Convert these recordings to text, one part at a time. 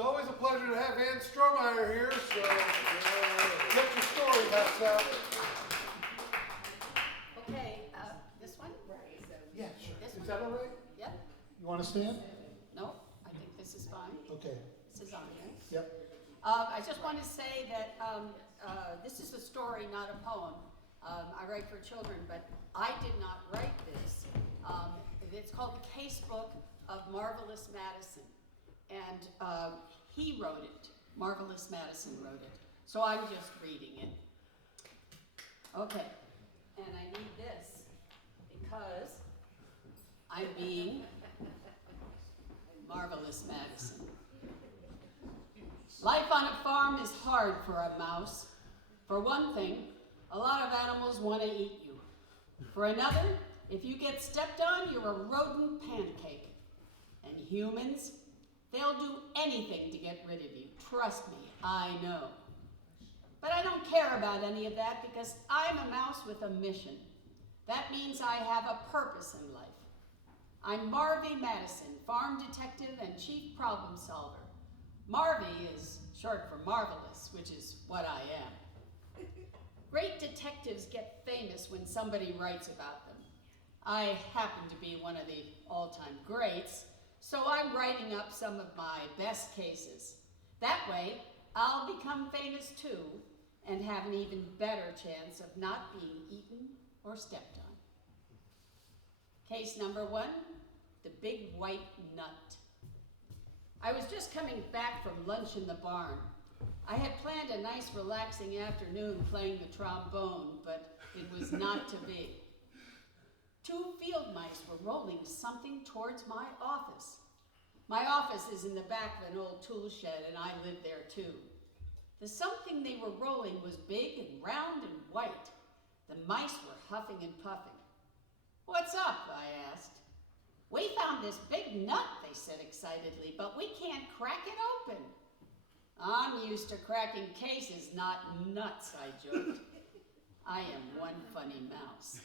It's always a pleasure to have Ann Strohmeier here, so get your story, Pascal. Okay, this one? Yeah, sure. This Is one? that all right? Yep. You want to stand? No, I think this is fine. Okay. This is on here. Yep. I just want to say that this is a story, not a poem. I write for children, but I did not write this. It's called The Casebook of Marvelous Madison. And he wrote it. Marvelous Madison wrote it. So I'm just reading it. Okay. And I need this because I'm being Marvelous Madison. Life on a farm is hard for a mouse. For one thing, a lot of animals want to eat you. For another, if you get stepped on, you're a rodent pancake. And humans, they'll do anything to get rid of you. Trust me, I know. But I don't care about any of that because I'm a mouse with a mission. That means I have a purpose in life. I'm Marvy Madison, farm detective and chief problem solver. Marvy is short for marvelous, which is what I am. Great detectives get famous when somebody writes about them. I happen to be one of the all-time greats, so I'm writing up some of my best cases. That way, I'll become famous too and have an even better chance of not being eaten or stepped on. Case number 1, the big white nut. I was just coming back from lunch in the barn. I had planned a nice relaxing afternoon playing the trombone, but it was not to be. 2 field mice were rolling something towards my office. My office is in the back of an old tool shed, and I live there too. The something they were rolling was big and round and white. The mice were huffing and puffing. "What's up?" I asked. "We found this big nut," they said excitedly, "but we can't crack it open." "I'm used to cracking cases, not nuts," I joked. I am one funny mouse.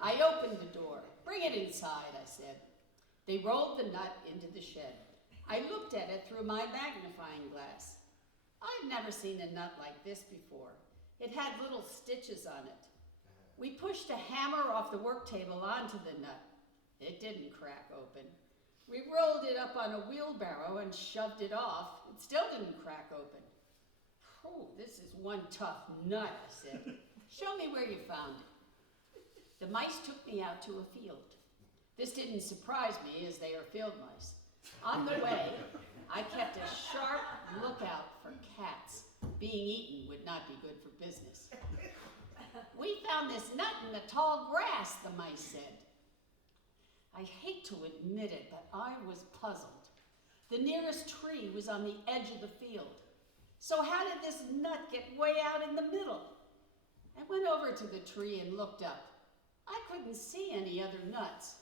I opened the door. "Bring it inside," I said. They rolled the nut into the shed. I looked at it through my magnifying glass. I'd never seen a nut like this before. It had little stitches on it. We pushed a hammer off the work table onto the nut. It didn't crack open. We rolled it up on a wheelbarrow and shoved it off. It still didn't crack open. "Oh, this is one tough nut," I said. "Show me where you found it." The mice took me out to a field. This didn't surprise me, as they are field mice. On the way, I kept a sharp lookout for cats. Being eaten would not be good for business. "We found this nut in the tall grass," the mice said. I hate to admit it, but I was puzzled. The nearest tree was on the edge of the field. So how did this nut get way out in the middle? I went over to the tree and looked up. I couldn't see any other nuts.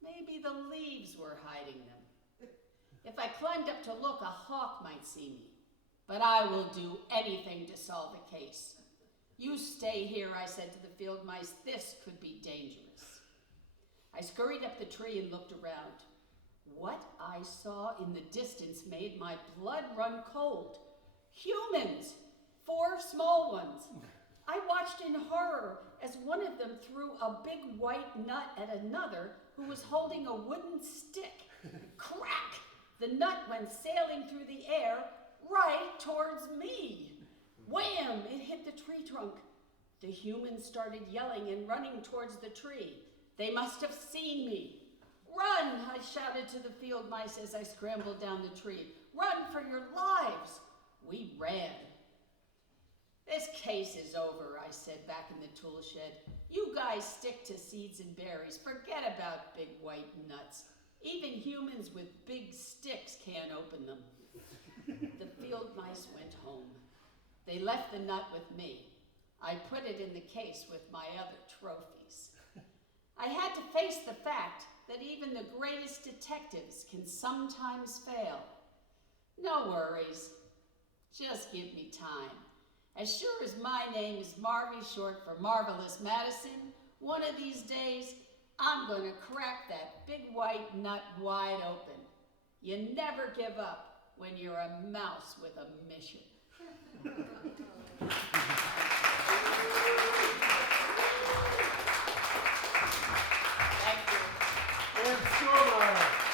Maybe the leaves were hiding them. If I climbed up to look, a hawk might see me. But I will do anything to solve the case. "You stay here," I said to the field mice. "This could be dangerous." I scurried up the tree and looked around. What I saw in the distance made my blood run cold. Humans! 4 small ones. I watched in horror as one of them threw a big white nut at another who was holding a wooden stick. Crack! The nut went sailing through the air right towards me. Wham! It hit the tree trunk. The humans started yelling and running towards the tree. They must have seen me. "Run!" I shouted to the field mice as I scrambled down the tree. "Run for your lives!" We ran. "This case is over," I said back in the tool shed. "You guys stick to seeds and berries. Forget about big white nuts. Even humans with big sticks can't open them." The field mice went home. They left the nut with me. I put it in the case with my other trophies. I had to face the fact that even the greatest detectives can sometimes fail. No worries. Just give me time. As sure as my name is Marvy, short for Marvelous Madison, one of these days, I'm going to crack that big white nut wide open. You never give up. when you're a mouse with a mission. Thank you. And Strohmeier.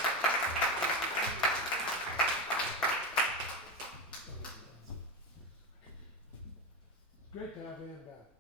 Great to have Ann back.